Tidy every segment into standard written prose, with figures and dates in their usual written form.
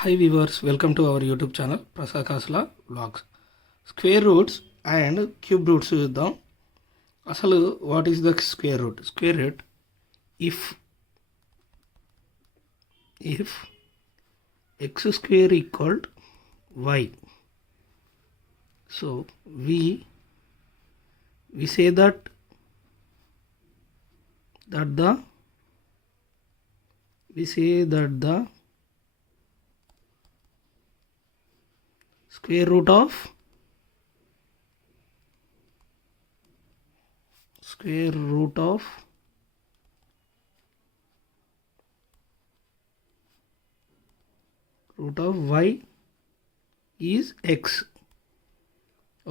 Hi viewers, welcome to our YouTube channel Prasad Kasla Vlogs. Square roots and cube roots చూద్దాం. అసలు what is the square root? Square root if x square equaled y, so we say that the square root of y is x.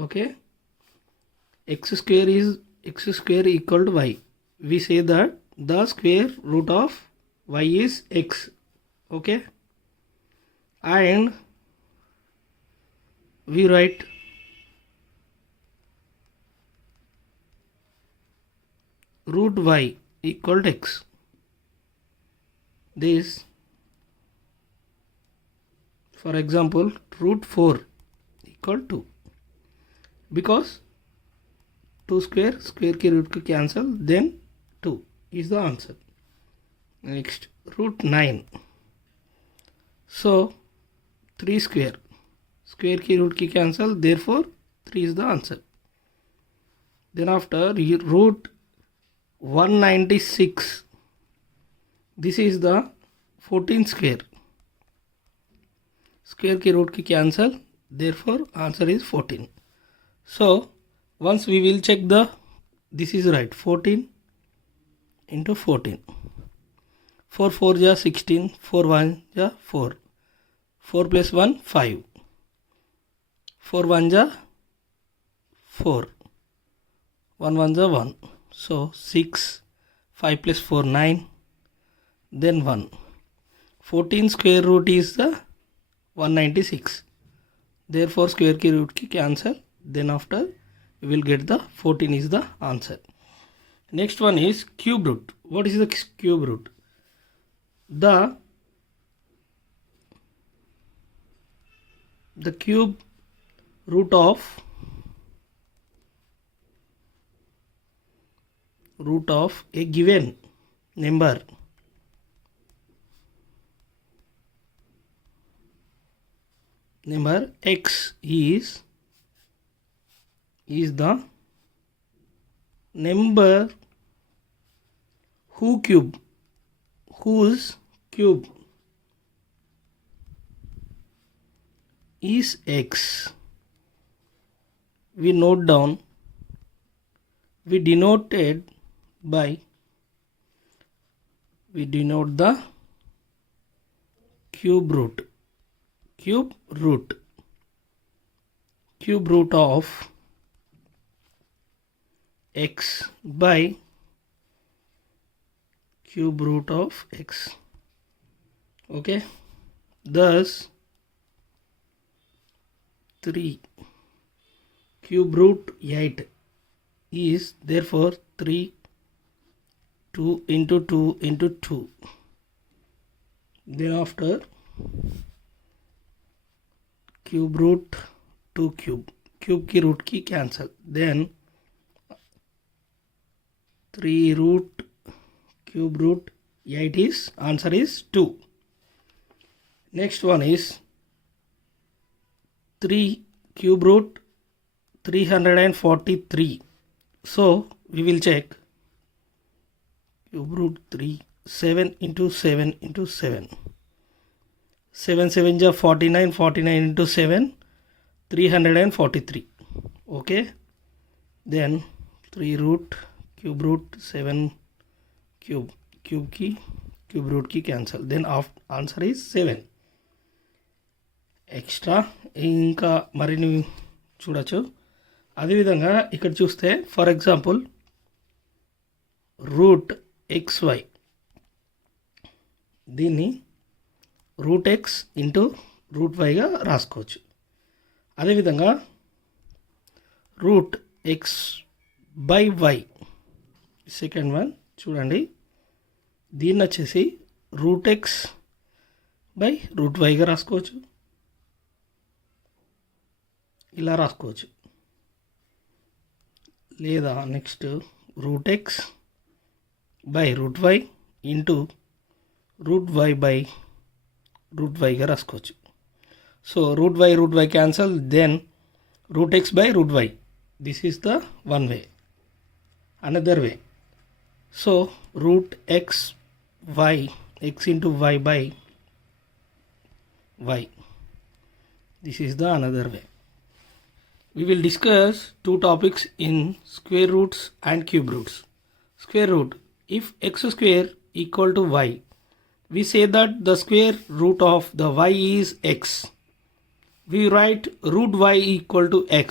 Okay, x square equal to y. We say that the square root of y is x. Okay, and we write root y equal to x. This, for example, root 4 equal to, because 2 square ki root ki cancel, then 2 is the answer. Next, root 9, so 3 square ki root ki cancel, therefore 3 is the answer. Then after, root 196, this is the 14 square ki root ki cancel, therefore answer is 14. So once we will check this is right, 14 into 14, 4 4 ja 16, 4 1 ja 4, 4 plus 1 5, 4 1 ja 4, 1 1 ja 1, so 6, 5 plus 4 9, then 1. 14 square root is the 196, therefore square ki root ki cancel, then after we will get the 14 is the answer. Next one is cube root. What is the cube root? The cube root of a given number x is the number whose cube is x. We note down, we denote the cube root of x by cube root of x. Okay, thus 3 cube root 8 is therefore 3 2 into 2 into 2. Then after, cube root 2 cube ki root ki cancel, then 3 root cube root 8 is answer is 2. Next one is 3 cube root 343. So we will check cube root 3, 7 into 7 into 7, 7 7 ja 49, 49 into 7 343. Okay, then 3 root cube root 7 cube ki cube root ki cancel, then answer is 7. Extra ఇంకా మరిన్ని చూడొచ్చు. అదేవిధంగా ఇక్కడ చూస్తే for example root XY, దీన్ని root x into root వైగా రాసుకోవచ్చు. అదేవిధంగా root x by y, second one చూడండి, దీన్ని వచ్చేసి రూట్ x బై రూట్ వైగా రాసుకోవచ్చు, ఇలా రాసుకోవచ్చు. లేదా next root x by root y into root y by root వైగా రాసుకోవచ్చు. So root y cancel, then root x by root y. This is the one way. Another way, so root x y, x into y by y. This is the another way. We will discuss two topics in square roots and cube roots. Square root, if x square equal to y, we say that the square root of the y is x. We write root y equal to x.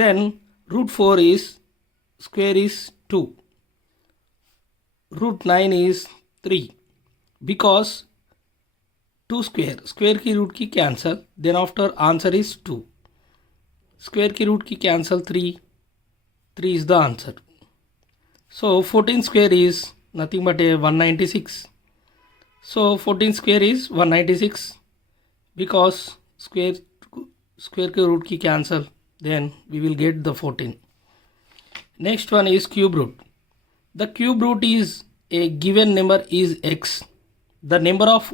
Then root 4 is square is 2. Root 9 is 3. Because 2 square की root की cancel. Then after answer is 2. Square की root की cancel 3. 3 is the answer. So 14 square is nothing but a 196. So 14 square is 196 because square के root की cancel, then we will get the 14. Next one is cube root. The cube root is a given number is x. The number of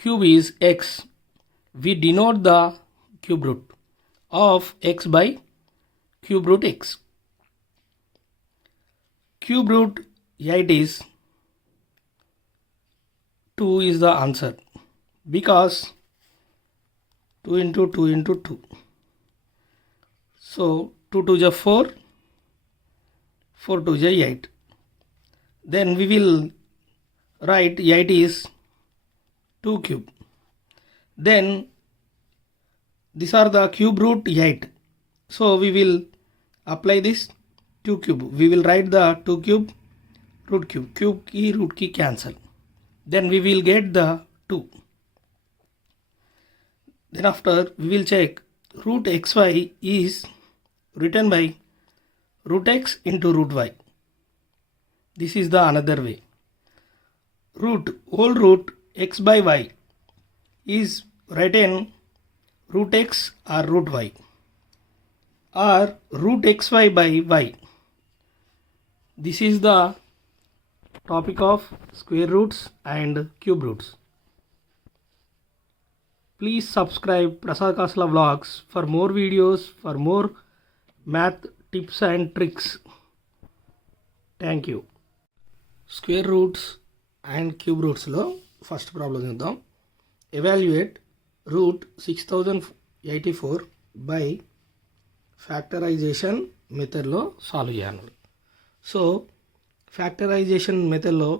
cube is x. We denote the cube root of x by cube root x. Cube root 8 is 2 is the answer because 2 into 2 into 2. So 2 to the 4, 4 to the 8. Then we will write 8 is 2 cube. Then these are the cube root 8. So we will apply this 2 cube. We will write the 2 cube root cube. Cube key root key cancel. Then we will get the 2. Then after we will check root xy is written by root x into root y. This is the another way. Whole root x by y is written root x or root y or root xy by y. This is the topic of square roots and cube roots. Please subscribe Prasad Kasla Vlogs for more videos, for more math tips and tricks. Thank you. Square roots and cube roots lo first problem చూద్దాం. Evaluate root 6084 by factorization method లో సాల్వ్ చేయాలి. So factorisation మెథడ్లో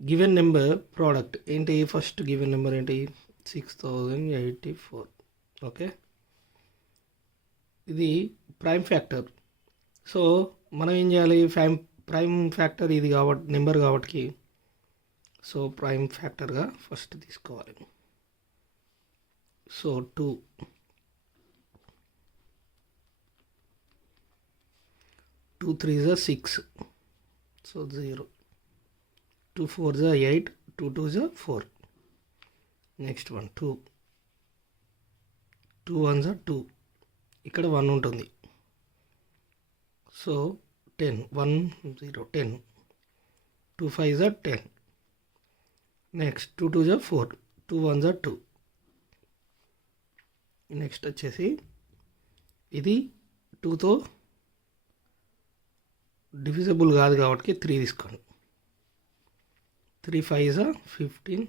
given number product ఏంటి, first given number ఏంటి 6084. ఓకే, ఇది prime factor. So మనం ఏం చేయాలి, ప్రైమ్ ఫ్యాక్టర్ ఇది కాబట్టి నెంబర్ కాబట్టి సో ప్రైమ్ ఫ్యాక్టర్గా ఫస్ట్ తీసుకోవాలి. సో 2 2 3 is 6, so 0. 2 4 is 8, 2 2 is 4. నెక్స్ట్ 1 2 2 1 2, ఇక్కడ 1 ఉంటుంది. సో 10 1 0 10, 2 5 is 10. నెక్స్ట్ 2 2 is 4, 2 1 is 2. నెక్స్ట్ వచ్చేసి ఇది 2తో డివిజిబుల్ కాదు కాబట్టి 3 తీసుకోండి. 3 5 is 15,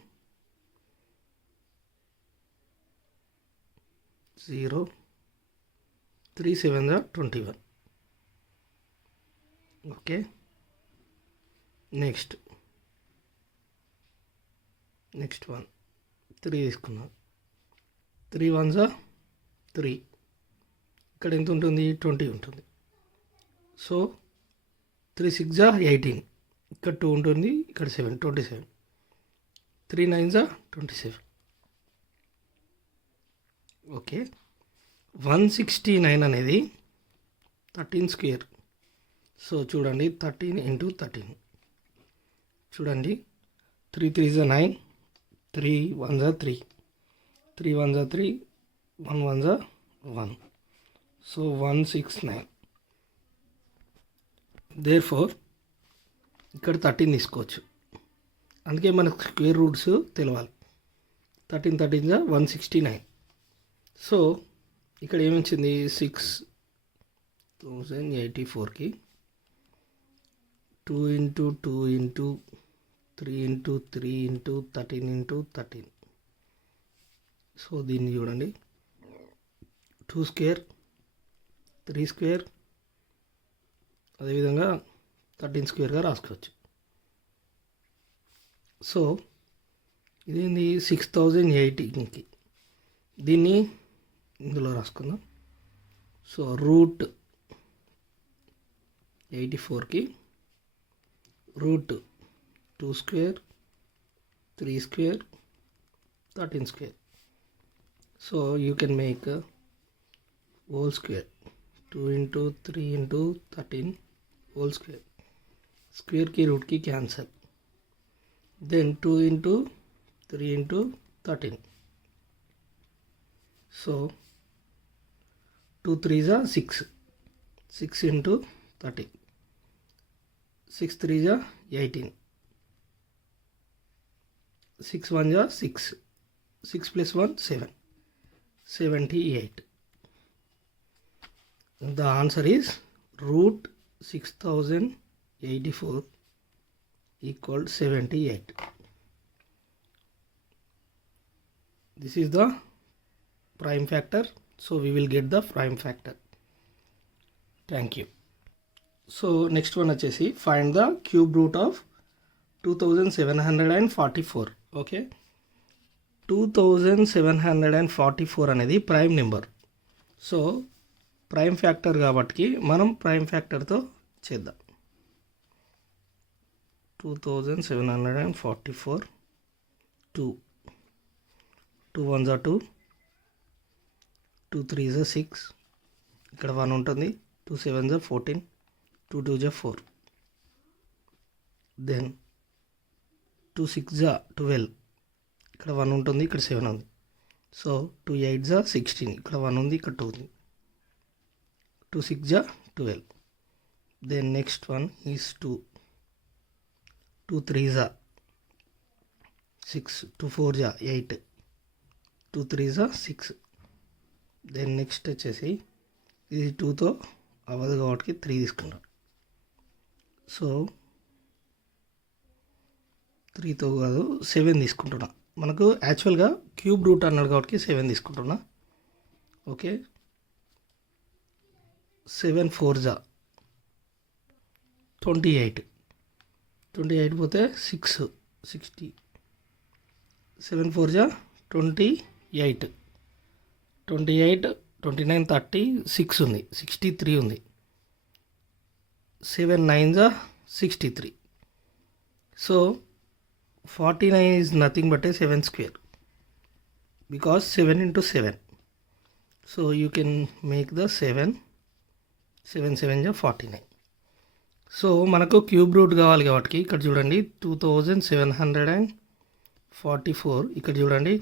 0 3 7 is 21. ఓకే, నెక్స్ట్ 1 3 తీసుకున్నాం. 3 1 is 3, ఇక్కడ ఎంత ఉంటుంది 20 ఉంటుంది. సో 3 6 is 18, ఇక్కడ 2 ఉంటుంది, ఇక్కడ 7 27. 3 9 is 27. ఓకే, 169 అనేది 13 స్క్వేర్. సో చూడండి 13 into 13, చూడండి 3 3 is 9, 3 1s are 3, 3 1s are 3, 1 1s are 1. So 169. Therefore ఇక్కడ 13 తీసుకోవచ్చు. అందుకే మనకు స్క్వేర్ రూట్స్ తెలవాలి. 13 13 169. సో ఇక్కడ ఏమిచ్చింది 6084కి 2 ఇంటూ 2 ఇంటూ 3 ఇంటూ 3 ఇంటూ 13 ఇంటూ 13. సో దీన్ని చూడండి, 2 స్క్వేర్ 3 స్క్వేర్ అదేవిధంగా 13 స్క్వేర్గా రాసుకోవచ్చు. సో ఇదేంది 6080కి దీన్ని ఇందులో రాసుకుందాం. సో రూట్ 84కి root 2 square 3 square 13 square. So you can make whole square 2 into 3 into 13 whole square. స్క్వేర్కి రూట్కి cancel. Then 2 into 3 into 13. So 2 3s are 6, 6 into 13, 6 3s are 18, 6 1s are 6, 6 plus 1 7, 78. The answer is root 6084 equal 78. This is the prime factor, so we will get the prime factor. Thank you. So next one వచ్చేసి find the cube root of 2744. ఓకే, 2744 అనేది prime number. So prime factor కాబట్టి మనం ప్రైమ్ ఫ్యాక్టర్తో చేద్దాం. 2744 2 2 1s are 2, 2 3s are 6, ఇక్కడ 1 ఉంటుంది, 2 7s are 14, 2 2s are 4. దెన్ 2 6s are 12, ఇక్కడ 1 ఉంటుంది, ఇక్కడ 7 ఉంది. సో 2 8s are 16, ఇక్కడ 1 ఉంది, ఇక్కడ 2 ఉంది. 2 6s are 12. Then next one is 2 2 3s are 6, 2 4s are 8, 2 3s are 6. Then next వచ్చేసి ఇది 2తో అవ్వదు కాబట్టి 3 తీసుకుంటాం. సో 3తో కాదు 7 తీసుకుంటున్నా. మనకు యాక్చువల్గా క్యూబ్ రూట్ అన్నాడు కాబట్టి 7 తీసుకుంటున్నా. ఓకే, 7 4s are 28, 28 పోతే 6 60, 7 4s are 28, 28 29 30 6 ఉంది, 63 ఉంది. 7 9s are 63. సో 49 is nothing but a 7 square because 7 into 7. So you can make the 7 7 7s are 49. సో మనకు క్యూబ్ రూట్ కావాలి కాబట్టి ఇక్కడ చూడండి 2744, ఇక్కడ చూడండి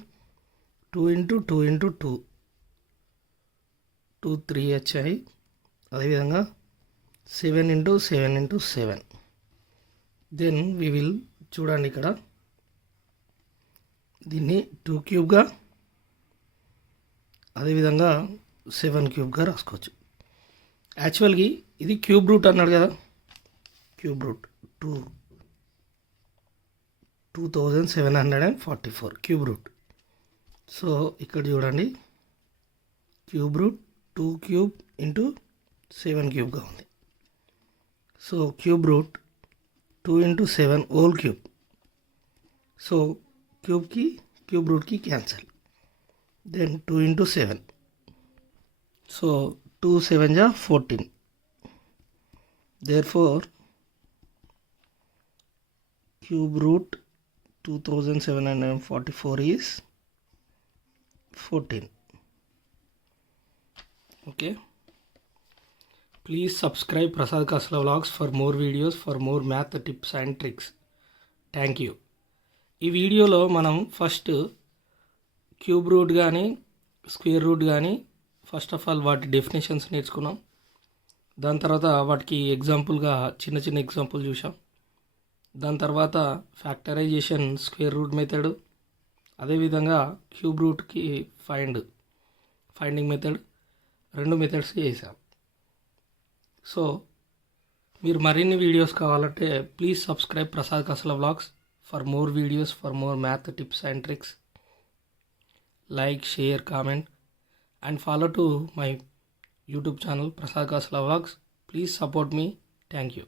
2 ఇంటూ 2 ఇంటూ 2 2 3 వచ్చాయి. అదేవిధంగా 7 into 7 into 7. Then we will చూడండి ఇక్కడ దీన్ని 2 క్యూబ్గా అదేవిధంగా 7 క్యూబ్గా రాసుకోవచ్చు. యాక్చువల్గా ఇది క్యూబ్ రూట్ అన్నాడు కదా, cube root 2744 cube root. So ఇక్కడ చూడండి క్యూబ్ రూట్ 2 క్యూబ్ ఇంటూ 7 క్యూబ్గా ఉంది. So cube root 2 into 7 whole cube. So క్యూబ్కి క్యూబ్ రూట్కి cancel. Then 2 into 7. So 2 7s are 14. Therefore cube root 2744 is 14. Okay, please subscribe Prasad Kasla Vlogs for more videos, for more math tips and tricks. Thank you. ఈ వీడియోలో మనం first cube root కానీ square root కానీ first of all వాటి డెఫినేషన్స్ నేర్చుకున్నాం. దాని తర్వాత వాటికి ఎగ్జాంపుల్గా చిన్న చిన్న ఎగ్జాంపుల్ చూసాం. దాని తర్వాత ఫ్యాక్టరైజేషన్ స్క్వేర్ రూట్ మెథడ్, అదేవిధంగా క్యూబ్ రూట్కి ఫైండింగ్ మెథడ్, 2 మెథడ్స్ చేసాం. సో మీరు మరిన్ని వీడియోస్ కావాలంటే please subscribe Prasad Kasala vlogs for more videos, for more math tips and tricks. Like, share, comment and follow to my YouTube channel Prasad Kasla Vlogs. Please support me. Thank you.